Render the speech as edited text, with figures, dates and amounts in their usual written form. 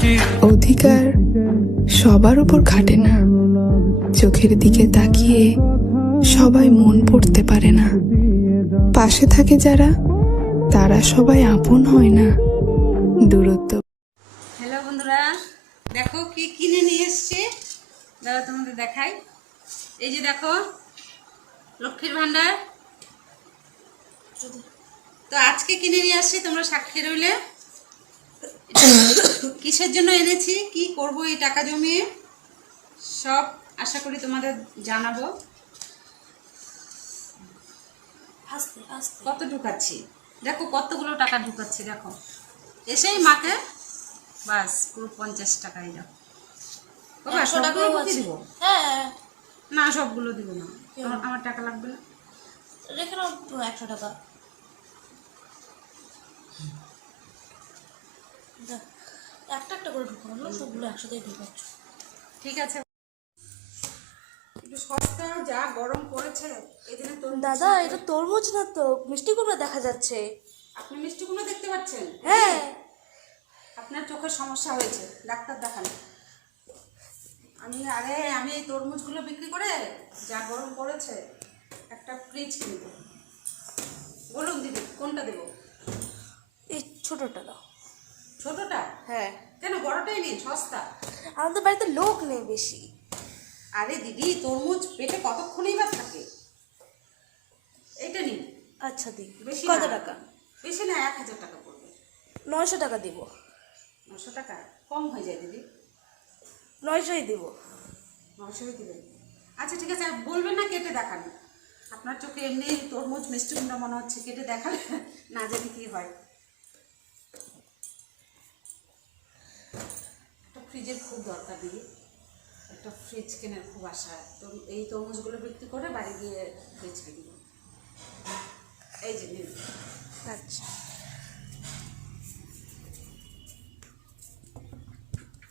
অধিকার সবার উপর খাটে না, চোখের দিকে তাকিয়ে সবাই মন পড়তে পারে না। পাশে থাকে যারা, তারা সবাই আপন হয় না, দূরত্ব। হ্যালো বন্ধুরা, দেখো কি কিনে নিয়ে এসছি, দাদা তোমাদের দেখাই। এই যে দেখো, লক্ষ্মীর ভান্ডার। তো আজকে কিনে নিয়ে আসছি, তোমরা সাক্ষী রইলে। কিসের জন্য এনেছি, কি করব এই টাকা জমিয়ে, সব আশা করি তোমাদের জানাবো। কত ঢুকাচ্ছি দেখো, কতগুলো টাকা ঢুকাচ্ছি দেখো। এসেই মাকে বাস পুরো 50 টাকাই দাও বাবা, সবগুলো ঢুকিয়ে দিব। হ্যাঁ, না সবগুলো দিব না, আমার টাকা লাগবে না। রেখে নাও 100 টাকা। একটা একটা করে ঢুকানো না, সবগুলো একসাথেই ঢুকাচ্ছ। ঠিক আছে, একটু সস্তা, যা গরম পড়েছে এই দিনে। দাদা, এটা তরমুজ না তো, মিষ্টি কুমড়া দেখা যাচ্ছে। আপনি মিষ্টি কুমড়ো দেখতে পাচ্ছেন? হ্যাঁ। আপনার চোখের সমস্যা হয়েছে, ডাক্তার দেখান। আমি এই তরমুজগুলো বিক্রি করে যা গরম পড়েছে, একটা ফ্রিজ কিনবো। বলুন দিদি, কোনটা দেবো? এই ছোটটা দাও। ছোটটা? হ্যাঁ। কেন, বড়টাই নিন, সস্তা। আমাদের বাড়িতে লোক নেই বেশি। আরে দিদি, তরমুজ পেটে কতক্ষণই বা থাকে, এইটা নিন। আচ্ছা দি, বেশি কত না। টাকা? বেশি না, 1000 টাকা পড়বে। 900 টাকা দিব। 900 টাকা কম হয়ে যায় দিদি। 900ই দিব। 900 দিবেন? আচ্ছা ঠিক আছে, বলবেন না কেটে দেখান। আপনার চোখে এমনি তরমুজ মিষ্টি কুমড়া মনে হচ্ছে, কেটে দেখালে না জানি কি হয়। একটা ফ্রিজের খুব দরকার দিদি, একটা ফ্রিজ কেনার খুব আশা। তো এই তরমুজগুলো বিক্রি করে বাড়ি গিয়ে